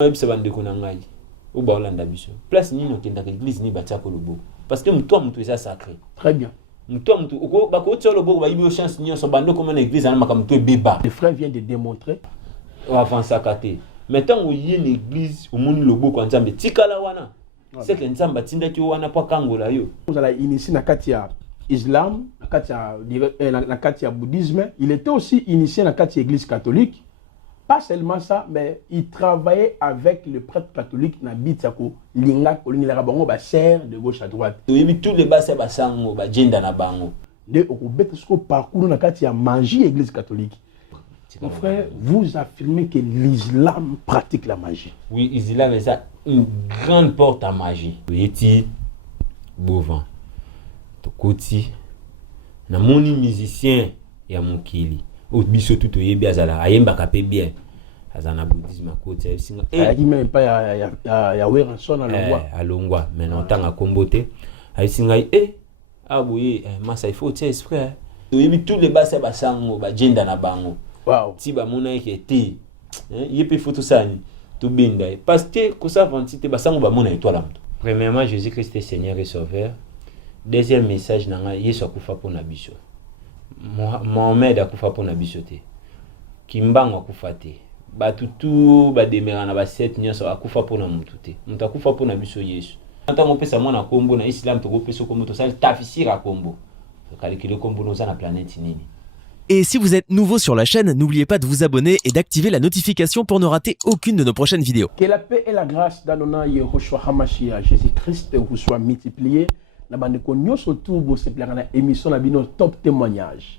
C'est bande konangai. Ou ba Olanda biso. Place ni no kenda l'église ni batia ko lobo. Parce que mto est sacré. Très bien. Mto uko ba ko tso lobo ba yibi chance ni so bande comme une église na makamto beba. Le frère vient de démontrer avant sakate. Maintenant où y une église au monde lobo kwa nzambe tikala wana. C'est que nzamba tinda ki wana pa kangola yo. Vous allez initier na katia islam, na katia bouddhisme, il était aussi initié na katia église catholique. Pas seulement ça, mais il travaillait avec le prêtre catholique na Bitiako, Linga, Kolingila Rabango, ba serre de gauche à droite. Tous les bases ba sango, ba jenda na bango. De au parcours na katia magie église catholique. Mon frère, vous affirmez que l'islam pratique la magie. Oui, l'islam est une grande porte à magie. Yeti, Bovan, Tokoti, na moni musicien ya mokili. Au biso tout yebi azala ayemba kapé bien. Azana bouddhisme côté singa. Il même pas ya Weranson à Longwa. À Longwa, mais non tant à Komboté. Ay singa aboye masa il faut esprit. Yebi tous les bases ba sango ba jenda na bango. Wow. Si ba mona ekete. Yepe photo sani. To benda parce que ko ça vantité ba sango ba mona étoile amto. Premièrement, Jésus-Christ est Seigneur et Sauveur. Deuxième message nanga Yesu akufa pona biso. Mohamed akufa pona biso te. Kimbango akufa te. Batutu bademera na ba 7 nyonso akufa pona mutu te. Mutu akufa pona biso Yesu. Ntango pesa mwana kombo na Islam to pesa kombo to sali tafsira kombo. Calculer kombo no na planète nini. Et si vous êtes nouveau sur la chaîne, n'oubliez pas de vous abonner et d'activer la notification pour ne rater aucune de nos prochaines vidéos. Que la paix et la grâce d'Adonai Yehoshua Hamashiach Jésus-Christ vous soient multipliés. La bande konyo surtout vous se plaira dans émission la bino top témoignage.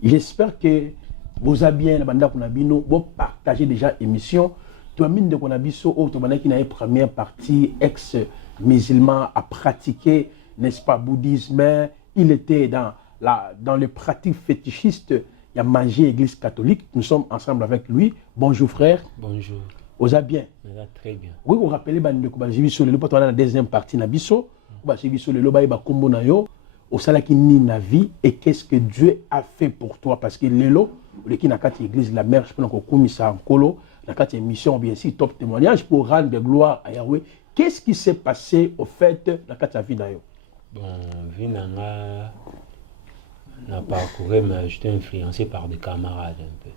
J'espère que vous avez bien la bande qu'on a bino vous partagez déjà émission. Tu as mis de qu'on a biso au to bande qui na première partie ex musulman à pratiquer n'est-ce pas bouddhisme, il était dans les pratiques fétichistes, il y a magie église catholique. Nous sommes ensemble avec lui. Bonjour frère. Bonjour. Vous allez bien? Très bien. Oui, vous rappelez bande de ko j'ai vu sur le pas dans la deuxième partie na biso. J'ai vu sur le loba ba kombo na yo au salaki ni na vie et qu'est-ce que Dieu a fait pour toi parce que lelo le qui na kati église la mère je peux encore komisa nkolo na kati émission bien sûr top témoignage pour rendre gloire à Yahweh. Qu'est-ce qui s'est passé au fait na kati vie na yo? Bon, vie na parcouru mais j'étais influencé par des camarades un peu.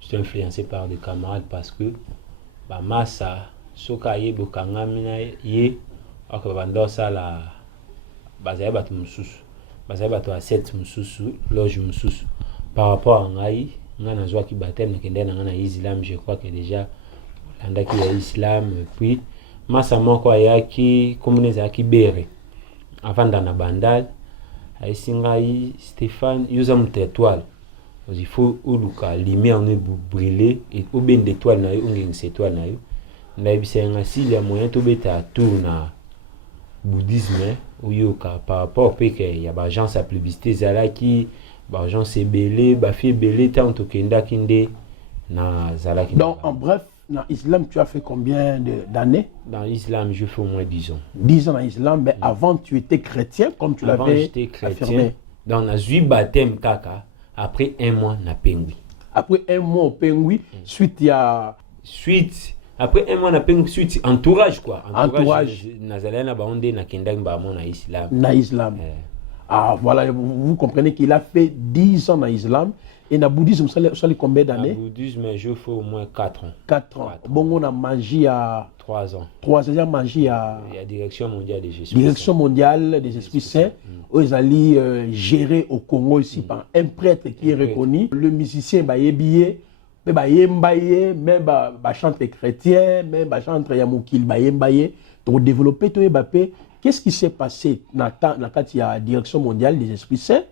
J'étais influencé par des camarades parce que ba massa soka ye bokanga mina ye ok bando sala bazaya batu mususu bazaya batu a 7 mususu loge mususu par rapport à ngai ngana zwa ki baptême nakende na ngana islam je crois que déjà landa ki ya islam puis masa moko ayaki commune za ki bere avant dans la bandal ay singai Stéphane yuza mute étoile il faut uluka lumière ne brûler et au ben d'étoile na yo ngeng étoile na yo na bisenga si ya moyen to beta tourna bouddhisme ou yoka par rapport au que il y a ba gens sa publicité zalaki ba gens c'est belé ba fi belé tant to kenda kinde na zalaki. Donc en bref dans l'islam tu as fait combien d'années? Dans l'islam je fais au moins 10 ans. 10 ans dans l'islam mais avant tu étais chrétien comme tu l'avais j'étais chrétien affirmé. Dans la zui baptême kaka après un mois na pengui. Après un mois au pengui suite il y a après un mois na pengui suite entourage quoi. Entourage. Nazalena ba onde na kendang ba mon na islam. Na islam. Ah voilà, vous comprenez qu'il a fait 10 ans dans l'islam et dans le bouddhisme, ça fait combien d'années? Dans le bouddhisme, je fais au moins 4 ans. 4 ans. Bon, on a mangé à 3 ans. 3 ans, on a mangé à la Direction mondiale des esprits. Direction mondiale des esprits saints. Ils allaient gérer au Congo ici par un prêtre qui est reconnu. Le musicien va y habiller. Même chantre chrétien, même chantre yamoukil, donc développer tout et qu'est-ce qui s'est passé dans la Direction mondiale des esprits saints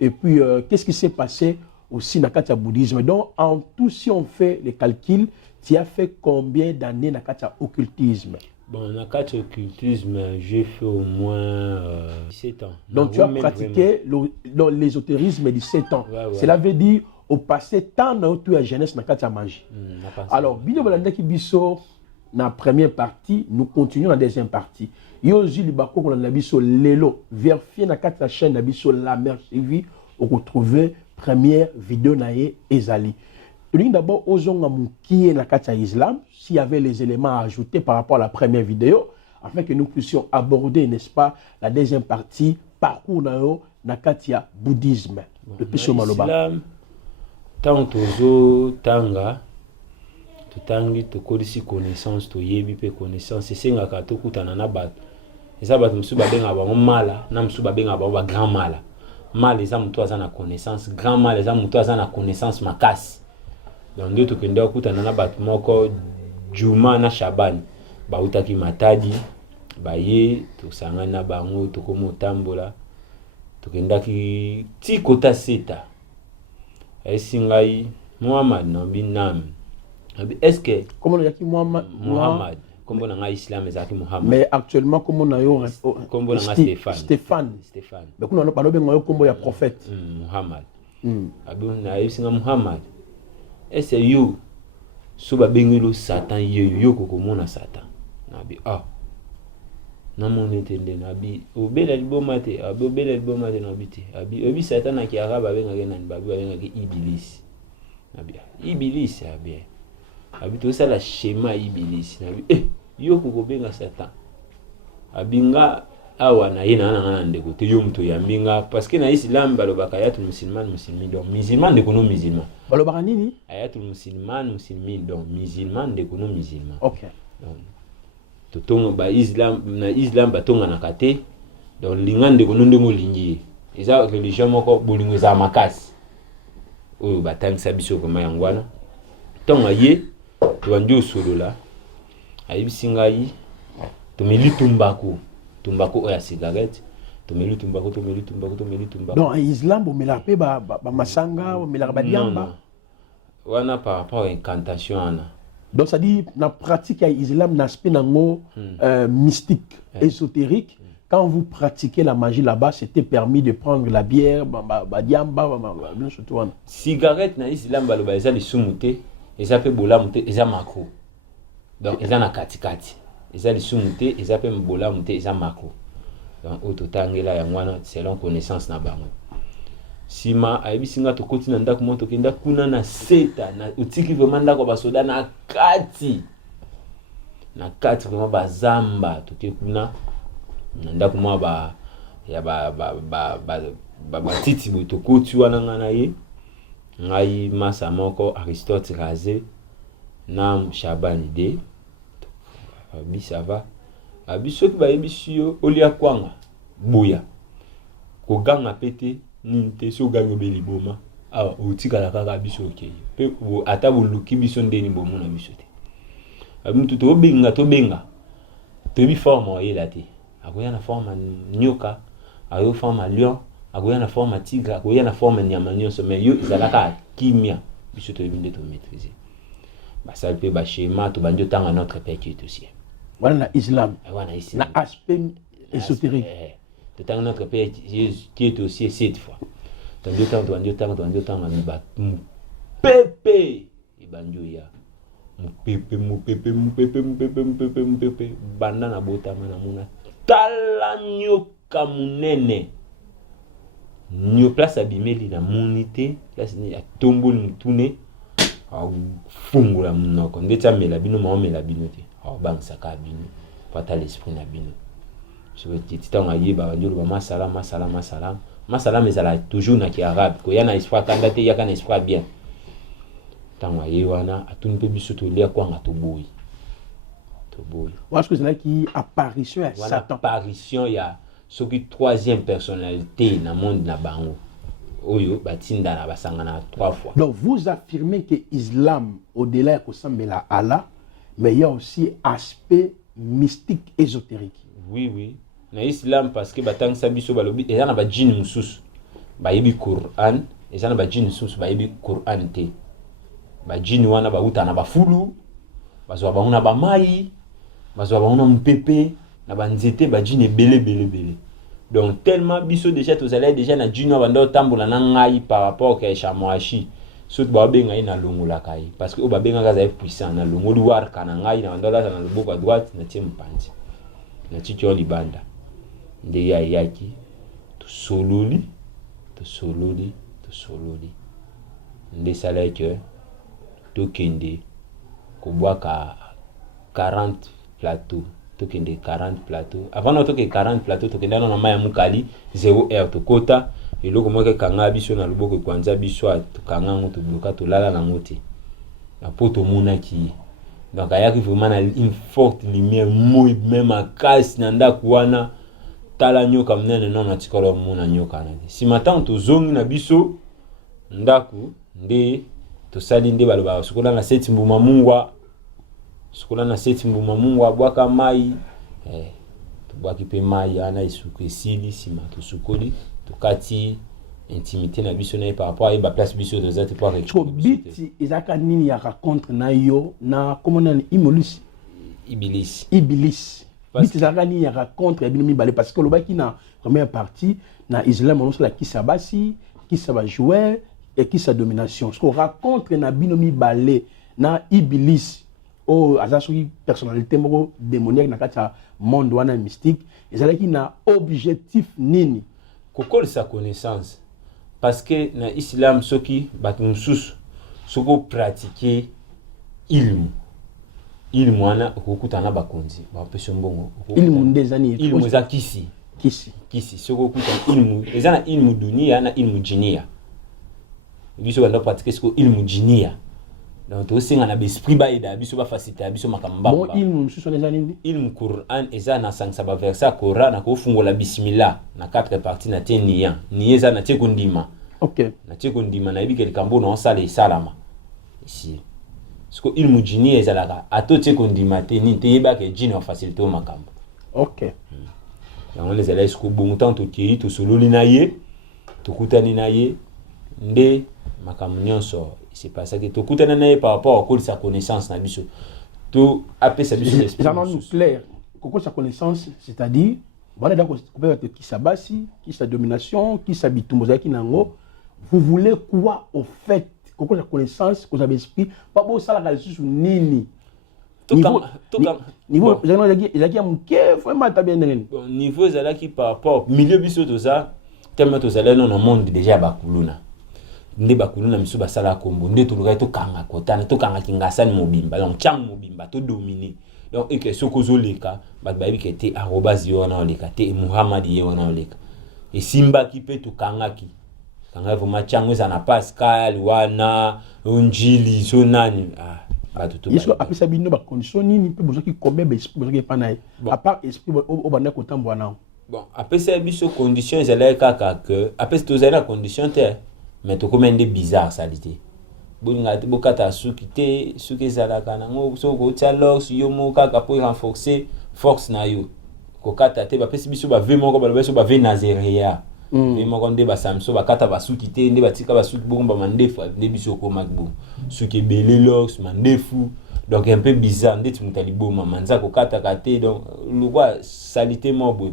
et puis qu'est-ce qui s'est passé aussi dans le bouddhisme. Donc en tout si on fait les calculs, tu as fait combien d'années dans le occultisme? Bon, dans le occultisme, j'ai fait au moins 17 ans. Donc tu as pratiqué l'ésotérisme 17 ans. Ouais. Cela veut dire au passé tant dans la jeunesse dans la magie. Alors, bino balanda ki biso na première partie, nous continuons la deuxième partie. Yozi libako ko na biso lelo, vérifier na la chaîne na biso la mère suivi, on retrouver première vidéo na ezali. D'abord, Ozonga Moukie na Katia Islam, s'il y avait les éléments à ajouter par rapport à la première vidéo, afin que nous puissions aborder, n'est-ce pas, la deuxième partie, parcours na Katia bouddhisme. Le Picho Maloba. Islam, tant tozo tanga, tutangi tokolisi connaissance, toyebi pe connaissance, c'est nga kato kutana na bat. Eza bat musu babenga ba mala, na musu babenga ba grand mala. Mal eza mutu aza na connaissance, grand mal eza mutu aza na connaissance makasi. Donc ndio tukenda kutana na bat moko Juma na Shabani. Ba utaki matadi, ba ye tosanga na bango tokomo tambola. Tukenda ki ti kota seta. Esingai Muhammad na binam. Est-ce que comment on dit Muhammad comment on a Islam ezaki Muhammad. Mais actuellement comment on a comment on a Stéphane. Mais comment on a parlé ben comment ya prophète Muhammad. Abi na esinga Muhammad. Est-ce yo so ba bengelo Satan yo kokomona Satan. Nabi na mon entende nabi obela liboma te abi obela liboma te nabi te abi obi Satan na ki araba benga nani babi benga ki Iblis. Nabi Iblis abi abi to sala schéma Iblis nabi yo kokobenga Satan abinga awa na yena na ndeko te yo mto ya mbinga parce que na Islam balobaka ayatul musulman donc musulman de kono musulman balobaka nini ayatul musulman donc musulman de kono musulman. OK. Donc totonga ba Islam na Islam batonga na kate donc lingande kono ndemo lingi eza religion moko bolingo za makasi oyo batangisa biso koma yangwana tonga ye tuandio solola ayibisingai tomeli tumbako oya cigarette tomeli tumbako. Donc Islam bo melape ba masanga bo melaka ba diamba wana par rapport à incantation ana. Donc ça dit na pratique ya Islam n'aspect nango mystique ésotérique. Quand vous pratiquez la magie là-bas, c'était permis de prendre la bière, ba diamba, bien surtout. Cigarette na Islam baloba eza lisumuté, eza pe bolamuté, eza makro. Donc eza na katikati. Eza lisumuté, eza pe bolamuté, eza makro. Donc ototangela ya mwana selon connaissance na bango. Sima ayibisinga tokoti na ndako moto kenda kuna na seta na utiki vraiment ndako basoda na kati vraiment bazamba toke kuna na ndako mwa ba ya ba titi botokoti wana ngana ye ngai masa moko Aristote Razé na Shabani de abi ça va abi soki ba yebisio olia kwanga boya ko ganga pete ninte so gango beliboma utikala kaka biso okei pe ata boluki biso ndeni bomona biso te abimutu to benga tobi forme oyela te akoya na forme nyoka ayo forme lion akoya na forme tigre akoya na forme nyama nyonso mais yo ezalaka kimia biso to binde to maîtriser basal pe ba schéma to banjo tanga notre père qui est aussi voilà na Islam na aspect ésotérique. Tant notre Père qui est aussi 7 fois. Tant Pepe Ibanjoya. Pepe banana botama na muna. Talanyo kamunene. Nyo place abimeli na munité, place ni atombo mutune. Fungula munoko. Ndeta mela bino ma mela bino te. Bang saka bino. Pata l'esprit na bino. Je veux dire, tu as dit, masalam ezala toujours na ki arabe ko yana espoir kanda te yaka na espoir bien tanga yewana atuni pe biso to lia kwanga to boyi parce que c'est là qui apparition à Satan apparition ya soki troisième personnalité na monde na bango oyo batinda na basangana 3 fois. Donc vous affirmez que Islam au-delà de sambela Allah mais il y a aussi aspect mystique ésotérique. Oui na Islam parce que batangisa biso balobi eza na ba djinn mususu bayebi Quran eza na ba djinn mususu bayebi Quran te ba djinn wana ba uta na bafulu bazwa bauna ba mai bazwa bauna mpepe na ba nzete ba djinn belé donc tellement biso déjà tozala déjà na djinn wa ndo tambola na ngai par rapport ke shamwashi soki ba benga ina longola kai parce que o ba benga kaza puissant na longoli war kana ngai na ndo la na loboko à droite na tie mpanzi na titio libanda nde ya yaki to sololi nde sala que tokende kobwaka 40 plateaux tokende 40 plateaux avant na toke 40 plateaux tokende na maya mukali 0 heure tokota eloko moke kanga biso na luboko kwanza biso tokanga ngo tobloka tolala na ngote na poto mona ki donc ayaki vraiment na une forte lumière moi même à casse na ndako wana tala nyoka mnene non na tikolo mona nyoka na si matin tozongi na biso ndako nde tosali nde baloba sukola na seti mbuma mungwa bwaka mai tobwaki pe mai ana isuku esili sima tosukoli tokati intimité na biso na par rapport à ba place biso de zate pour biti ezaka nini ya raconte na yo na comment Iblis biti ezaka nini ya raconte ya bino mibale parce que lobaki na première partie na Islam on la kisa basi kisa ba joueur et kisa domination ce qu'on raconte na bino mibale na Iblis o azasoki personnalité moko démoniaque na kata monde wana mystique ezalaki na objectif nini kokol sa connaissance parce que na islam soki batu mususu soko pratiquer ilmu wana kokutana bakonzi ba peso mbongo ilmu ndezani ilmu za kisi soko kutana ilmu ezana ilmu dunia na ilmu jinia biso banda pratiquer soko ilmu jinia donc to singa na esprit ba ida biso ba faciliter biso makamba bon ilmu mususu ndezani ilmu Quran ezana sangsa ba verset Quran na ko fungola bismillah na 4 parties na tenia nieza na tekundima OK na tekundima na ibike likambo no sala salama ici siko ilmu jini ezalaka ato tekundima te ni te yeba ke jini wa faciliter makambo OK yango les élèves siko bon temps to ki to sololi na ye to kutani na ye nde makambo nyonso c'est pas ça que to kutana na ye par rapport à sa connaissance na biso to apé sa biso l'esprit clair koko sa connaissance c'est-à-dire voilà d'accord peut qui sa basi qui sa domination qui sa bitumbo za kinango vous voulez quoi au fait koko sa connaissance que vous avez esprit pas beau ça la sur nini niveau ezaki ya muke vraiment tabia ndenge bon niveau ezalaki par rapport milieu biso toza tellement tozala non monde déjà bakuluna nde bakuluna miso basala kombo nde toluka to kanga kotana to kanga kingasani mobimba donc chang mobimba to dominer donc et que soko zoleka bat babi ke te arobase yo na oleka te Muhammad yo na oleka et simba ki pe to kanga ki kanga vraiment chango za na Pascal wana onjili so nani Est-ce que ça bino ba condition nini pe besoin ki combien ba esprit besoin ki pa na à part esprit au banda ko tambo na bon après ça biso condition ezala kaka que après to zala condition te mais to comme des bizarre salité bolinga te bokata suki te suki ezala kana ngo so ko tia lox yo mo kaka pour renforcer force na yo ko kata te ba pesi biso ba ve moko ba biso ba ve nazeria ve moko nde ba samso ba kata ba suki te nde ba tika ba suki bomba mandefu nde biso ko makbo suki belé lox mandefu donc un peu bizarre nde timutali boma manza ko kata kate donc le quoi salité mobo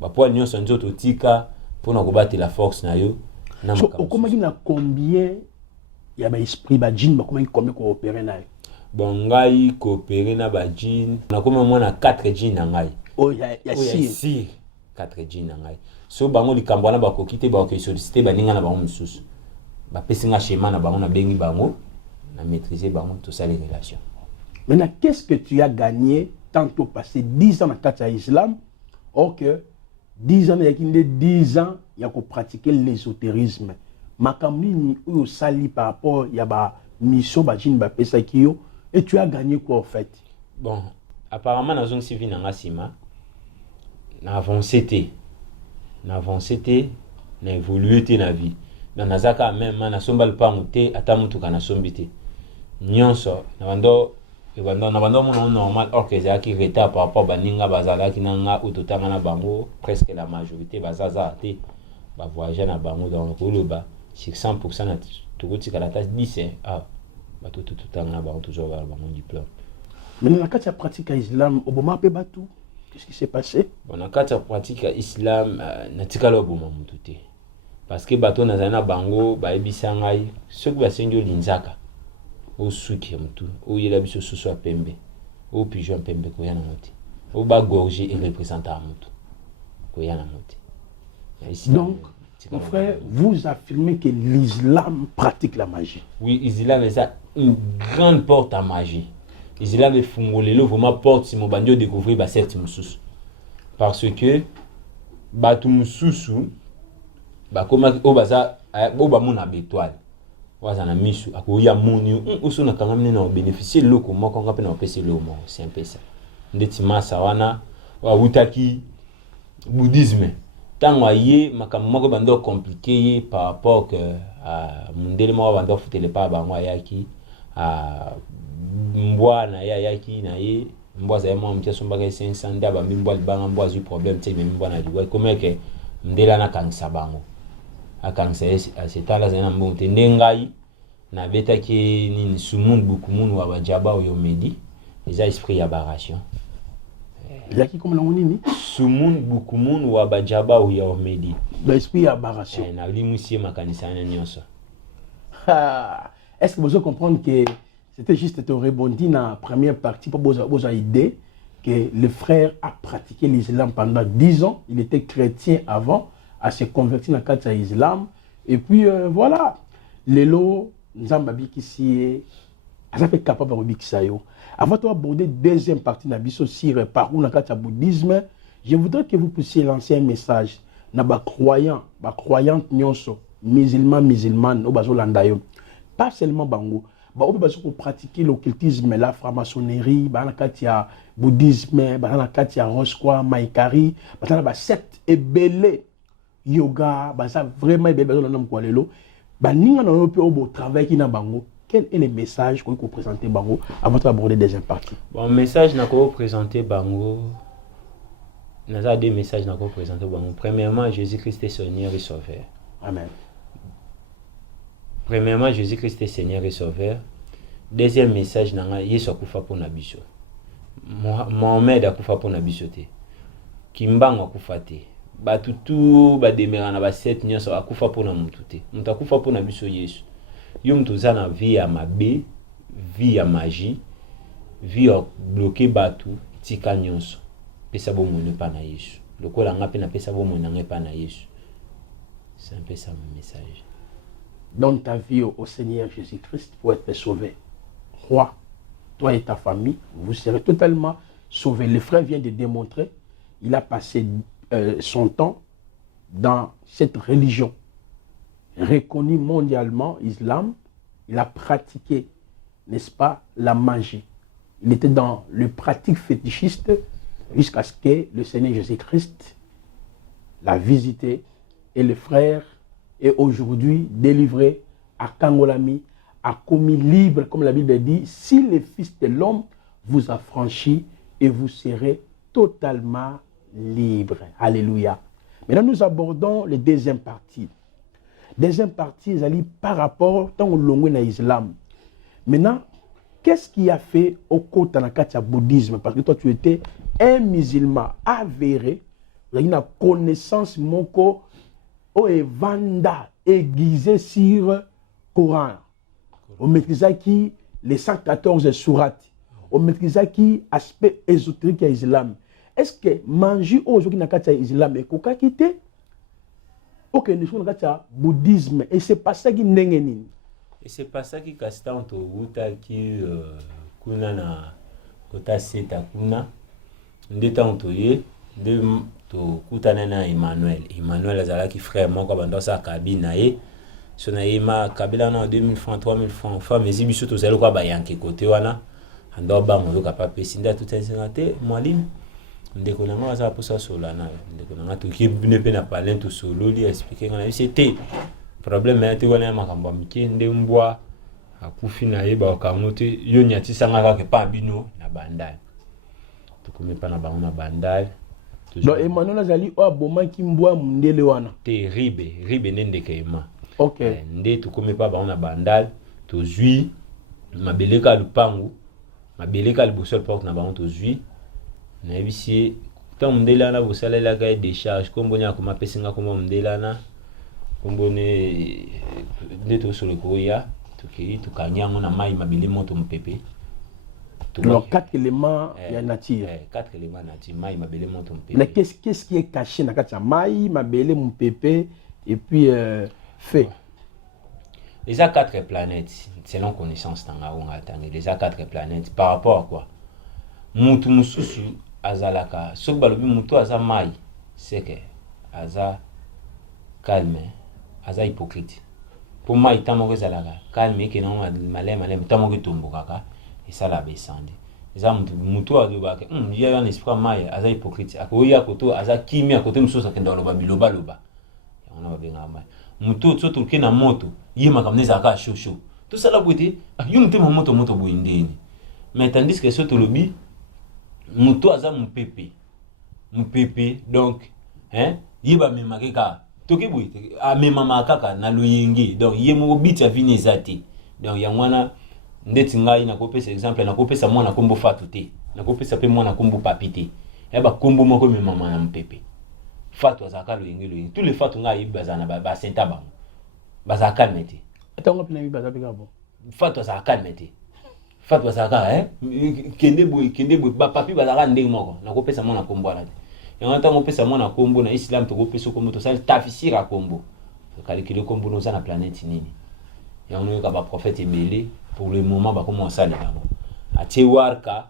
ba poil nyonso nzoto tika pour na ko battre la force na yo. So, comment il y a combien il y a esprit ba djinn ba comment combien coopérer na bon ngai coopérer na ba djinn na comme moi na 4 djinn na ngai oh ya 6 4 djinn na ngai so bango likambo na ba kokite ba ko solliciter ba ninga na bango mususu ba pesinga schéma na bango na bengi bango na maîtriser bango tout ça les relations. Maintenant qu'est-ce que tu as gagné tantôt passé 10 ans dans kata islam or que 10 ans il y a 10 ans il y a qu'on pratiquer l'ésotérisme makamni ou sali par rapport il y a ba mission ba jinn ba pesa kiyo et tu as gagné quoi en fait bon apparemment na zone civile na ngasima na avancé na évolué na vie na nazaka même na somba le pangu te ata mutu kana sombité nyonso na bando mon normal or que ça qui retard par rapport baninga bazala kinanga utotanga na bango presque la majorité bazaza te ba voyager na bango donc koloba 100% na tukuti kala tâche 10 ba tutanga na bango toujours ba bango diplôme. Maintenant quand tu as pratiqué l'islam oboma pe batu qu'est-ce qui s'est passé bon quand tu as pratiqué l'islam na tikala oboma mutu te parce que bato na zana bango ba ebisa ngai soki ba senjo linzaka o suki mutu o yela biso susu a pembe o pigeon pembe ko yana moti o ba gorger et représenter mutu ko yana moti. Donc mon frère vous affirmez que l'islam pratique la magie. Oui, l'islam est ça une grande porte à magie. L'islam est fungolé, vraiment porte si mon bandio découvrir bah cette mususu. Parce que bah tout mususu bah comme au baza au ba mon abétoile. Waza na misu akoya moni oso na kanga mine na bénéficier loko moko ngape na pesa lo mo c'est un peu ça. Ndeti masa wana wa utaki bouddhisme. Tango aye makambo moko bando compliqué par rapport que à mundele mo bando futele pa bango ayaki a mbwa na yaki na ye mbwa za mo mtia somba ka 500 ndaba mbwa libanga mbwa zu problème te mais mbwa na liwa comme que ndela na kanisa bango akanisa asetala zana mbonte ndengai na betaki nini sumun bukumun wa bajaba oyo medi les esprits aberration Yaki comme l'on dit sumun bukumun wa bajaba oyo medi l'esprit aberration na limusie makanisa na nyonso. Est-ce que vous comprenez que c'était juste de rebondir dans la première partie pour vous idée que le frère a pratiqué l'islam pendant 10 ans, il était chrétien avant, à se convertir dans le islam et puis voilà, lelo nzambabi qui ça fait capable de biksayo. Avant d'aborder deuxième partie na biso sur par où dans le bouddhisme, je voudrais que vous puissiez lancer un message na ba croyante nyonso, musulmane au bazolandayo. Pas seulement bango, ba obe bazo pratiquer l'occultisme, la franc-maçonnerie, ba na katia bouddhisme, ba na katia Rosquois, Maïkari, ba na ba secte ebele yoga, bah ça vraiment est besoin d'un quoi lelo. Bah ninga na no pe obo travail qui na bango. Quel est le message que vous présentez bango avant d'aborder des parties? Bon message na ko présenter bango. Naza deux messages na ko présenter bango. Premièrement, Jésus-Christ est Seigneur et Sauveur. Amen. Premièrement, Jésus-Christ est Seigneur et Sauveur. Deuxième message nanga Yesu akufa pona biso. Mohamed akufa pona biso te. Kimbango akufa te. Batutu bademera na ba set nyonso akufa pona mutu te. Mutu akufa pona biso Yesu. Yo mutu za na vie ya mabe, vie ya magie, vie ya bloquer batu tika nyonso. Pesa bomone pa na Yesu. Lokola nga pe na pesa bomone nga pa na Yesu. C'est un peu ça mon message. Donne ta vie au Seigneur Jésus-Christ pour être sauvé. Roi, toi et ta famille, vous serez totalement sauvés. Le frère vient de démontrer, il a passé son temps dans cette religion reconnue mondialement, islam. Il a pratiqué, n'est-ce pas, la magie. Il était dans le pratique fétichiste jusqu'à ce que le Seigneur Jésus-Christ l'a visité et le frère est aujourd'hui délivré à Kangolami, a commis libre, comme la Bible dit, si le Fils de l'homme vous a franchi et vous serez totalement libre. Alléluia. Maintenant, nous abordons la deuxième partie. Deuxième partie, par rapport au long de l'islam. Maintenant, qu'est-ce qui a fait au côté de bouddhisme? Parce que toi, tu étais un musulman avéré, il y a une connaissance moko au vanda aiguisé sur le Coran. On maîtrisait qui les 114 sourates. On maîtrisait qui aspect ésotérique de l'islam. Est-ce que manger aujourd'hui dans le islam est quoi quitter? Ok, nous sommes dans le bouddhisme et c'est pas ça qui n'est pas. Et c'est pas ça qui casse tant au wuta qui kuna na kota seta kuna ndeta ye de to kutana na Emmanuel azala ki frère moko bando sa kabina ye sona yema kabila na 2000 francs 3000 francs femme ezibiso to zelo kwa bayanke côté wana ando ba mo yoka pa pesinda tout te mwalimu ndeko na nga za posa solana ndeko na nga to ki ne pe na parler to solo li expliquer ngana c'était problème est wana makambo mike nde mbwa akufi na ye ba kamote yo nyati sanga ka ke pa bino na bandal to comme pa na ba na bandal. Donc Emmanuel azali o aboma ki mbwa mundele wana te ribe nende kema. OK. Nde to comme pa ba na bandal to zui mabeleka lupangu mabeleka libosol porte na ba to zui na bisie tant mundela na bosala la ga décharge kombonya ko mapesinga ko mundela na kombone ndeto solo koya toki tukanyango na mai mabele moto mpepe. Donc 4 éléments il y a nature. 4 éléments nature mai mabele moto mpepe. Mais qu'est-ce qui est caché dans katia mai mabele mpepe et puis fait. Les a 4 planètes, selon connaissance, les a 4 planètes, par rapport à quoi? Moutou Moussousou, Azalaka, Sobalobi Moutou Aza Mai, c'est que Aza calme, Aza hypocrite. Pour moi, il t'a Zalaka, calme, que non, malais, t'as manqué Tombokaka, et ça l'a descendu. Les a Moutou Adoba, il y a un esprit Mai, Aza hypocrite, à côté, Aza Kimi, à côté de Moussous, à Loba, Biloba, Loba. On a bien Mai. Moutou, tu as na moto, il m'a comme des acas chaud. Tout ça, la beauté, il y a un moto bouindé. Mais tandis que ce lobby, Moutou a mon pépé. Mon pépé, donc, hein, il va me marquer car. Toki boui, a me mama kaka na loyengi. Donc, il y a mon bit à vini zati. Donc, il y a un ndetinga, il n'a pas cet exemple, n'a pas sa moi na combo fatouté. N'a pas sa pe moi na combo papité. Et bah, combo mon comme maman na mon pépé. Fatou azaka loyengi. Tous les fatou nga yi bazana ba senta ba. Bazaka meti. Attends, on a pu bazabi gabo. Fatou azaka meti. Fatou azaka kende boy ba papi bazaka ndeng moko. Na kopesa mona kombo ala. Et en tant qu'on pesa mona kombo na islam to kopesa kombo to sal tafsira kombo. Calculer kombo no na planète nini. Et on ka ba prophète ebele pour le moment ba comment ça les gabo. A tewarka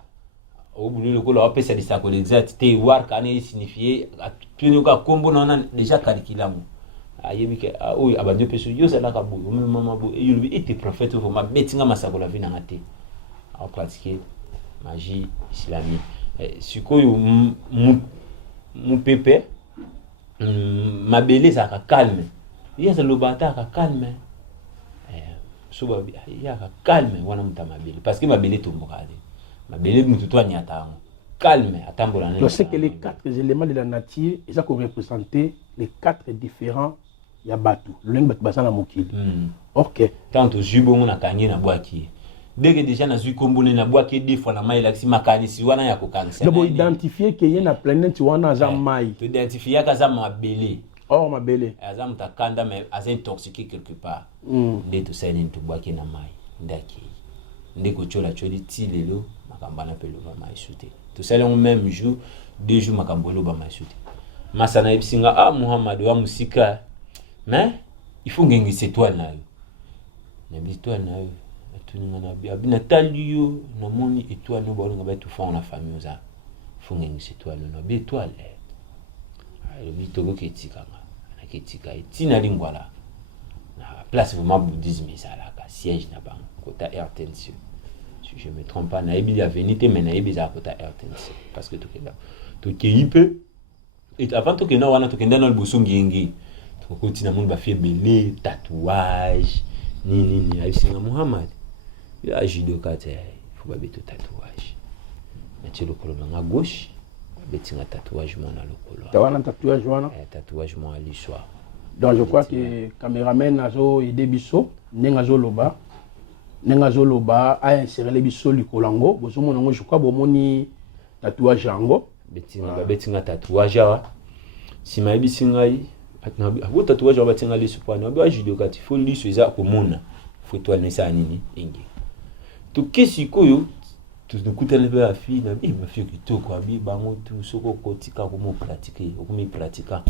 au bout le ko la pesa di sako exact tewarka ne signifier tunuka kombo na déjà calculé mo. Ayebi ke oyo abandi peso yo sala ka bo même maman bo et lui était prophète pour ma betinga masako la vie na ngate. À pratiquer magie islamique. Sikoyo mon pépé ma belle ça calme. Il y a le bata ka calme. Soba il y a calme wana mutama belle parce que ma belle tomboka. Ma belle mutu to nyata. Calme atambola na. Je sais que les 4 éléments de la nature, ils ont représenté les 4 différents yabatu. Le lingue basana mokili. OK. Tant aux jubongo na kanyi na boaki. Dès que déjà na zui kombo na boaki deux fois na mai la si makani si wana ya kokanisa. Donc identifier que y a na planète wana za mai. Tu identifier ka za mabele. Oh mabele. Aza mutakanda mais aza intoxiqué quelque part. Nde to sene ntu boaki na mai. Ndaki. Ndeko chola choli ti lelo makamba na pelo ba mai shooter. To sele au même jour, 2 jours makambolo ba mai shooter. Masana ebisinga Muhammad wa musika. Mais il faut gagner cette toile là. Na étoile na tuninga na bina talio na moni étoile no ba nga tout fa na famille za. Il faut gagner cette toile na bi étoile. Le bitoko ketika na ketika tina lingwala. Na place vraiment bouddhisme ça là ka siège na bang kota Airtension. Si je me trompe pas na ebi avenite mais na ebi za kota Airtension parce que to ke là. To ke ipe et avant to ke na wana to ke ndana liboso ngengi. To ko tina mun ba fait belé tatouage ni abisinga Muhammad. Ya judo kate faut ba beto tatouage. Mais tu le colonne à gauche. Betinga tatouage mon à l'okolo. Tawana tatouage wana. Tatouage mon à l'histoire. Donc je crois que caméraman azo aider biso nengazo loba a insérer biso likolango bozomo nango je crois bomoni tatouage yango betinga tatouage awa sima bisinga yi atna abo tatouage awa betinga liso pana ba judo kati faut liso eza komona faut toi nesa nini ingi to kesi koyo tout de coup elle va fille na bi ma fille qui quoi bi bango tout soko kotika ko mo pratiquer ko mi pratika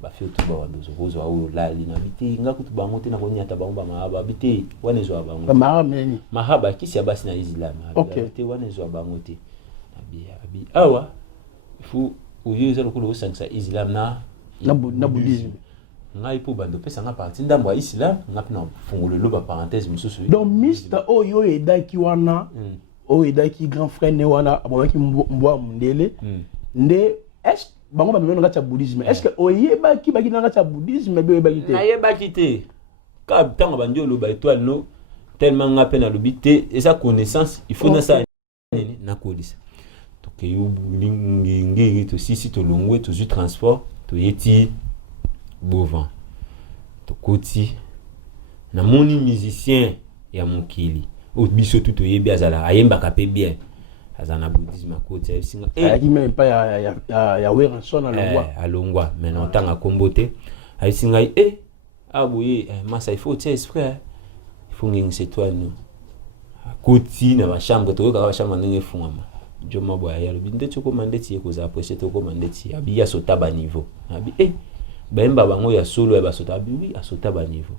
ba fille tout ba wandozo bozo au la lina biti nga kutu bango te na ko nyata bango ba mahaba biti wane zo bango ba mahaba nini mahaba kisi abasi na islam okay te wane zo bango te abi awa fu uyezo ko sangsa islam na bouddhisme ngai po bando pesa nga parti ndambo islam nga pina fungolo lo ba parenthèse mususu donc mista oyo edaki wana o edaki grand frère ne wana abonaki mbwa mundele nde est bango ba meno ngata bouddhisme est-ce que oyebaki baki na ngata bouddhisme be oyebaki te na yebaki te ka tanga banjo lo ba étoile no tellement nga pena lo bité et sa connaissance il faut na ça na kodisa to ke yo ngi to sisi to longwe to zu transport to yeti bovan to koti na moni musicien ya mokili o biso tout oyebi azala ayemba ka pe bien azana bouddhisme côté singa ayaki même pas ya weranson na longwa alongwa maintenant tanga kombote ay singa aboye masa il faut tiens esprit il faut nging c'est toi nous koti na ba chambre to ka ba chambre ndenge fungama joma boya ya lobi ndeti ko mandeti ye ko za apprécier to ko mandeti abi ya sota ba niveau abi baemba bango ya solo ya ba sota abi oui a sota ba niveau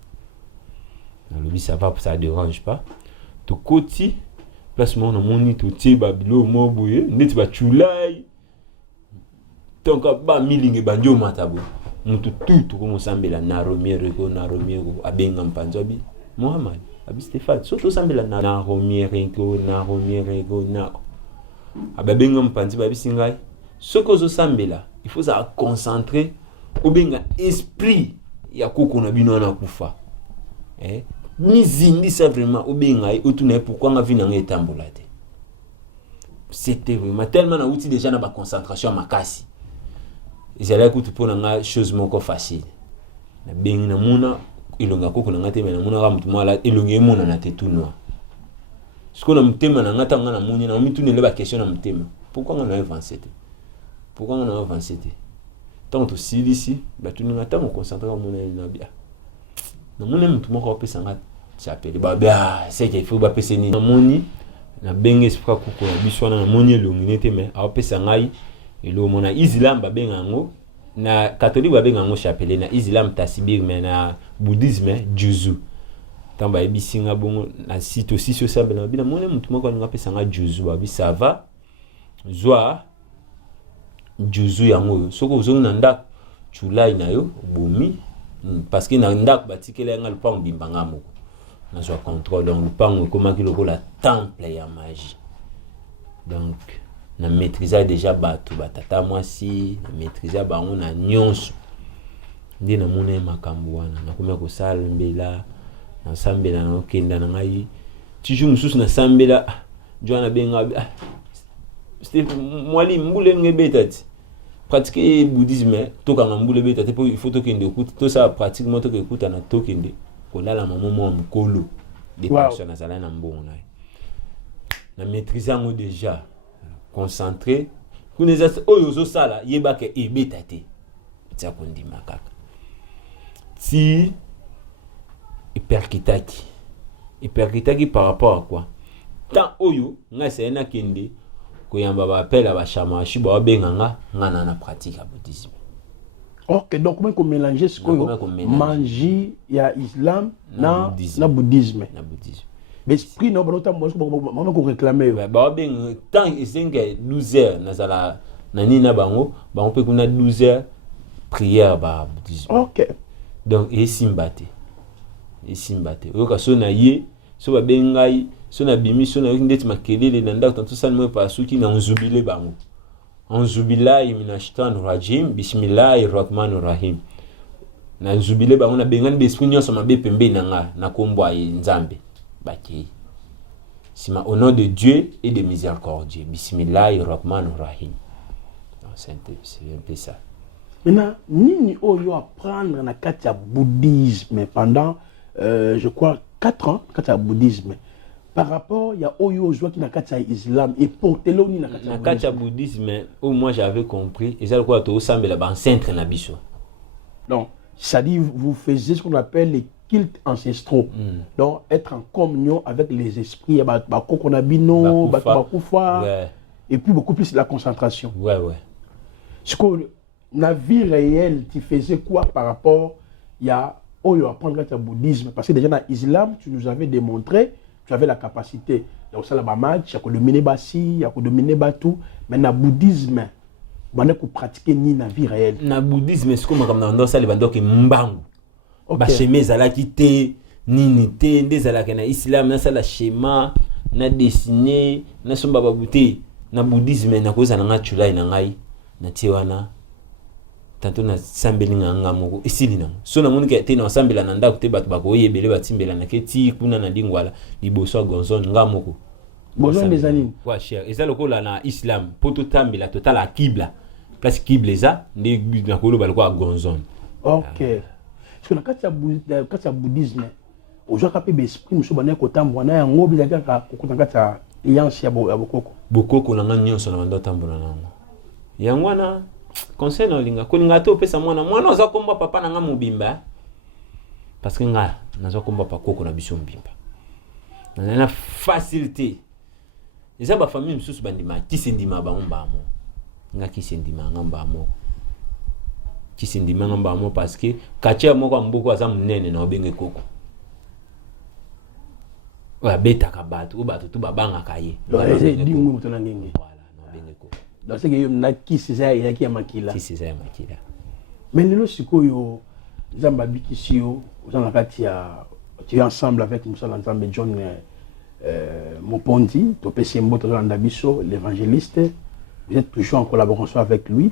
nalobi ça va, ça dérange pas tokoti place mo na moni totie babilo mo boye ndeti ba chulai tonka ba milinge banjo matabo mutu tutu ko mosambela na romiere ko abenga mpanzo abi Mohamed abi Stéphane soto sambela na romiere ko na abenga mpanzi babi singai soko zo sambela il faut ça concentrer obenga esprit ya koko na bino na kufa mizindi ça vraiment obenga otuna pourquoi nga vina ngetambola te c'était vraiment tellement na outil déjà na ba concentration makasi ezala kutu pona nga chose moko facile na bengi na muna ilonga koko na ngate na muna ka mutu mala ilonga muna na te tout noir siko na mutema na ngata nga na muni na mitune le ba question na mutema pourquoi nga na avancer te tant to silisi ba tuni ngata mo concentrer muna na bia na muna mutu moko pesa nga s'appelle ba bia c'est qu'il faut ba pesa ni na muni na bengi esprit koko na biswana na muni elongi te mais a pesa ngai elo mona Islam ba benga ngo na catholique ba benga ngo chapelle na Islam tasbir mais na bouddhisme juzu tamba ebisinga bongo na site aussi sur ça bena bina mona mutu moko nga pesa nga juzu ba bi ça va zwa juzu yango soko uzongi na ndak chulai na yo bomi parce que na ndak batikela nga lupango bimbanga moko na zwa contrôle donc lupango komaki lokola temple ya magie donc na maîtriser déjà batu batata mwasi na maîtriser bango na nyonso ndi na mona makambo wana na komya ko sambela na sambela na okenda na ngai tiju mususu na sambela joana benga Steve mwali mbule ngebetati pratiquer bouddhisme to kanga mbule betati po il faut to kende écoute to ça pratiquement to écoute na to kende ko lala maman mkolo des personnes azala na mbongo na maîtriser ngo déjà concentré kuneza oyo zo sala yebake ebetati tsa kondima kaka si hyperkitaki par rapport à quoi tant oyo nga sena kende koyamba ba appel ba chama shiba benga nga na pratique ya bouddhisme. OK, donc comment mélanger ce que manger ya islam na bouddhisme. Mais esprit non balota moi ko réclamer ba benga tant esenga 12 heures nazala nani na bango ba pe kuna 12 heures prière ba bouddhisme. OK. Donc esimbate oka so na ye so ba bengai so na bimi so na ndeti makelele na ndako tout ça moi pas suki na nzubile bango anzubillahi minashaitanir rajim bismillahir rahmanir rahim na nzubile bango na bengani besprit nyonso mabe pembe na nga na kombwa nzambe baki sima au nom de Dieu et de miséricordieux bismillahir rahmanir rahim. C'est un peu ça. Maintenant, nini oyo apprendre na kati ya bouddhisme pendant je crois 4 ans kati ya bouddhisme par rapport ya oyo joie qui na kati ya islam et portelo ni na kati ya bouddhisme où moi j'avais compris et ça quoi to sambela ba centre na biso. Donc ça dit vous faisiez ce qu'on appelle les cultes ancestraux. Donc être en communion avec les esprits ba kokonabino ba kufa et puis beaucoup plus la concentration. Ouais. Ce que la vie réelle, tu faisais quoi par rapport à apprendre le bouddhisme? Parce que déjà dans l'islam, tu nous avais démontré, tu avais la capacité. Donc ça, la match, il y a que dominer Bassi, il y a que dominer Batou. Mais dans le bouddhisme, on a pratiquer ni dans la vie réelle. Dans le bouddhisme, c'est comme dans ça, les bandes qui mbangu. Ba schéma zala ki te, ni te, nde zala na islam, na ça la schéma, na dessiné, na somba babouté. Dans le bouddhisme, na koza na ngachula na ngai, na tiwana. Tanto na sambeli nga moko isili na so na moni ke te na sambela na ndako te bato bako yebele batimbela na keti kuna na dingwala liboso gonzon nga moko gonzon des animes kwa cher eza lokola na islam poto tambela total a kibla kasi kibla eza ndi na kolo balko gonzon. OK. Parce que na kati ya bouddhisme ozo ka pe esprit muso bana ko tambwa na yango bizaka ka kokutanga ta alliance ya bokoko na nganyonso na bando tambula nango yango na conseil na linga kolinga to pesa mwana oza komba papa na nga mobimba parce que nga nazo komba pa koko na biso mbimba na facilité eza ba famille msusu bandima kisendima bango mbamo nga kisendima ngamba mo parce que katia moko mboko aza munene na obenge koko Ouais, bêta kabato, ou bato tout babanga kaye. Voilà, non bengeko. donc c'est que na qui c'est ça il y a qui makila. Qui c'est ça makila. Mais le sikoyo Zamba Bikisio, vous en avez tu es ensemble avec Moussa Lanzambe John Mopondi, l'évangéliste, vous êtes toujours en collaboration avec lui.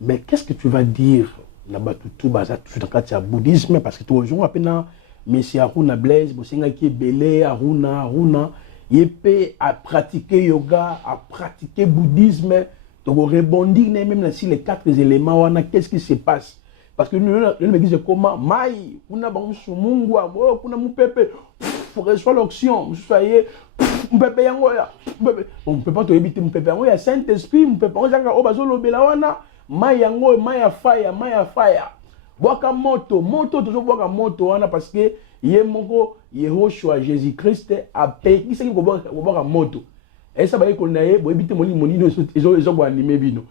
Mais qu'est-ce que tu vas dire là-bas tout bazar tout dans le bouddhisme parce que toujours à peine Messie Aruna Blaise, Bosenga qui est belé Aruna, il peut à pratiquer yoga, à pratiquer bouddhisme, donc rebondir même si les 4 éléments, qu'est-ce qui se passe? Parce que nous, me disons comment, Maï, on a bon Mungwa, on a mon pépé, pour reçoit l'option, vous soyez, mon pépé, on ne peut pas te éviter mon pépé, il y a Saint-Esprit, mon pépé, on a un bazolo belawana, Maï, Maï fire. Boaka moto, toujours boaka moto, parce que Yehoshua Jésus-Christ a payé, qui c'est qui boaka moto? Et ça va être qu'on a évité mon ils ont animé bino.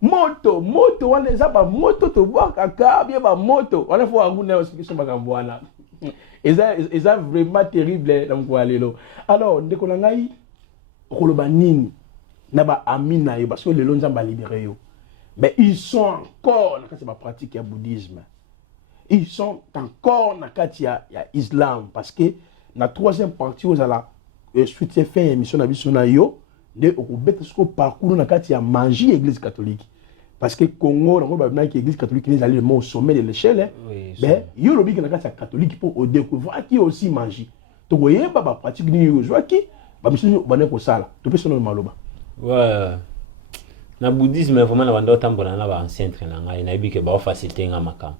Moto, on les a pas moto, to boire caca, bien pas moto. On a fait un explication bagamboana. Et ça vraiment terrible dans quoi aller là. Alors, dès qu'on a eu, Kolobanini, naba amina parce que les longs ont libéré yo. Mais ils sont encore dans cette pratique du bouddhisme. Ils sont encore dans le islam parce que la troisième partie aux ala suite fait émission na yo de au parcours na kati ya magie église catholique parce que Congo na église catholique les allés au sommet de l'échelle mais yo lobi na kati ya catholique pour découvrir qui aussi magie to voyez ba pratique ni yo joa ki ba mission ba ne ko sala to pe sono maloba ouais na bouddhisme vraiment na banda tambola na ba ancien na ngai na bi ke ba facilité nga makam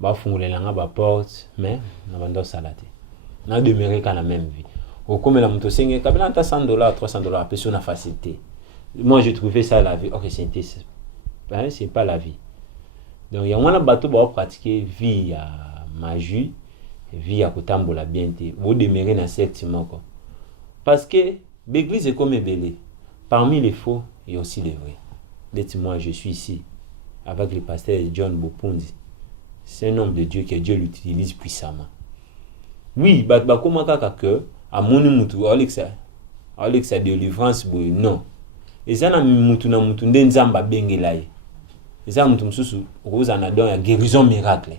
ba fungulela nga ba porte mais na banda salate na demeurer quand la même vie. Au comme la moto c'est kabila ta $100 $300 personne a facilité. Moi j'ai trouvé ça la vie. OK, c'est pas la vie. Donc il y a un bateau pour pratiquer vie à magie, vie à kotambola bienté. Vous demeurer dans secte moko. Parce que l'église est comme belé. Parmi les faux, il y a aussi les vrais. Dites-moi, je suis ici avec le pasteur John Bopundi. C'est un homme de Dieu que Dieu l'utilise puissamment. Oui, comment que à mon mutu Alexa délivrance boy non. Et ça na mutu nzamba bengelai. Et ça mutu msusu roza na don ya guérison miracle.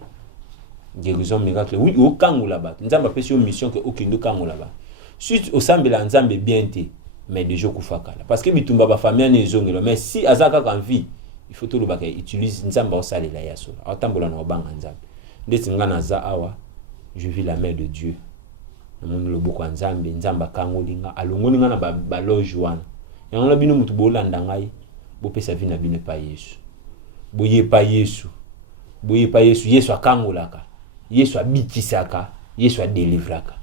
Guérison miracle. Oui, au kango là-bas. Nzamba pesi une mission que aucun kango là-bas. Suite au sambela nzambe bien té mais de joku fakala. Parce que bitumba ba famille na ezongelo mais si azaka kan vie, il faut tout le baka utilise nzamba osalela ya so. Atambola na banga nzambe. Ndeti ngana za awa je vis la main de Dieu. Namono loboko nzambe nzamba kangolinga alongolinga na ba loge wana. Yango bino mutu bolanda ngai bo pesa vie na bino pa Yesu. Boye pa Yesu. Yesu akangolaka. Yesu abitisaka, Yesu adelivraka.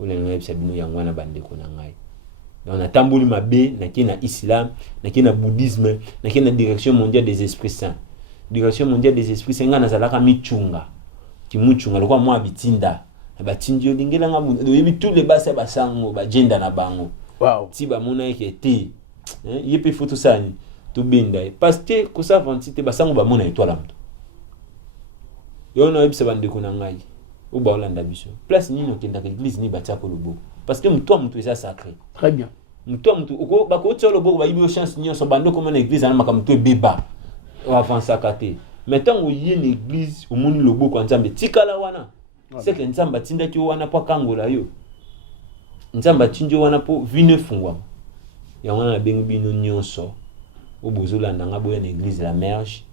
Ole ngai pesa bino yango na bandeko na ngai. Donc na tamboli mabe na ki na islam, na ki na bouddhisme, na ki na direction mondiale des esprits saints. Direction mondiale des esprits saints ngana zalaka michunga. Kimuchunga lokwa mwa bitinda. Ba tindio lingela ngabu yebi tous les basa basango ba jenda na bango. Wow. Ti ba mona ekete. Yepe photo sani to benda parce que ko sa vantité basango ba mona étoile amto. Yo no yebisa bandeko na ngai. O ba olanda biso. Place ni no kenda l'église ni batia ko lobo. Parce que mtu eza sacré. Très bien. Mtu oko ba ko tsolo bo ba yibi chance ni so bando comme na église na makamto beba. O avancer kate. Maintenant o yi une église o moni lobo ko nzambe tikala wana. C'est que nzamba tinda ki wana po kangola yo. Nzamba tinjo wana po vine fungwa. Ya wana bengi bino nyonso. O bozolanda nga boya na église la Merge.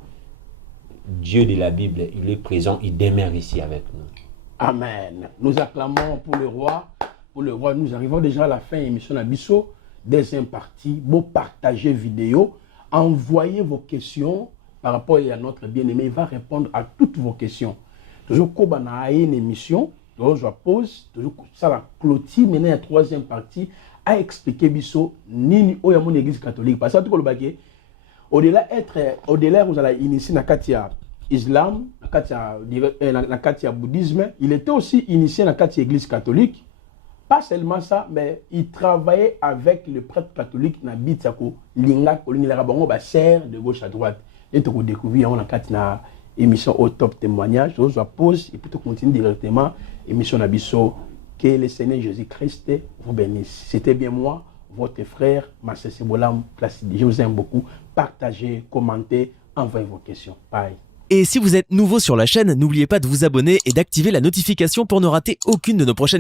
Dieu de la Bible, il est présent, il demeure ici avec nous. Amen. Nous acclamons pour le roi. Pour le roi, nous arrivons déjà à la fin de l'émission Nabiso. Deuxième partie, vous partagez vidéo, envoyez vos questions par rapport à notre bien-aimé. Il va répondre à toutes vos questions. Toujours comme on a une émission, donc je pose, toujours ça la clôture, maintenant la troisième partie, à expliquer biso nini oya mon église catholique. Parce que tout le baguette, au-delà vous allez initier na katia islam, na katia bouddhisme, il était aussi initié na katia église catholique. Pas seulement ça, mais il travaillait avec le prêtre catholique na Bitiako, Linga, Kolingela Bango, serre de gauche à droite. Et tu as découvert on a katina émission au top témoignage, je pose et puis tu continues directement émission Nabiso Que le Seigneur Jésus-Christ vous bénisse. C'était bien moi, votre frère, Marcel Sebolam Placide. Je vous aime beaucoup. Partagez, commentez, envoyez vos questions. Bye. Et si vous êtes nouveau sur la chaîne, n'oubliez pas de vous abonner et d'activer la notification pour ne rater aucune de nos prochaines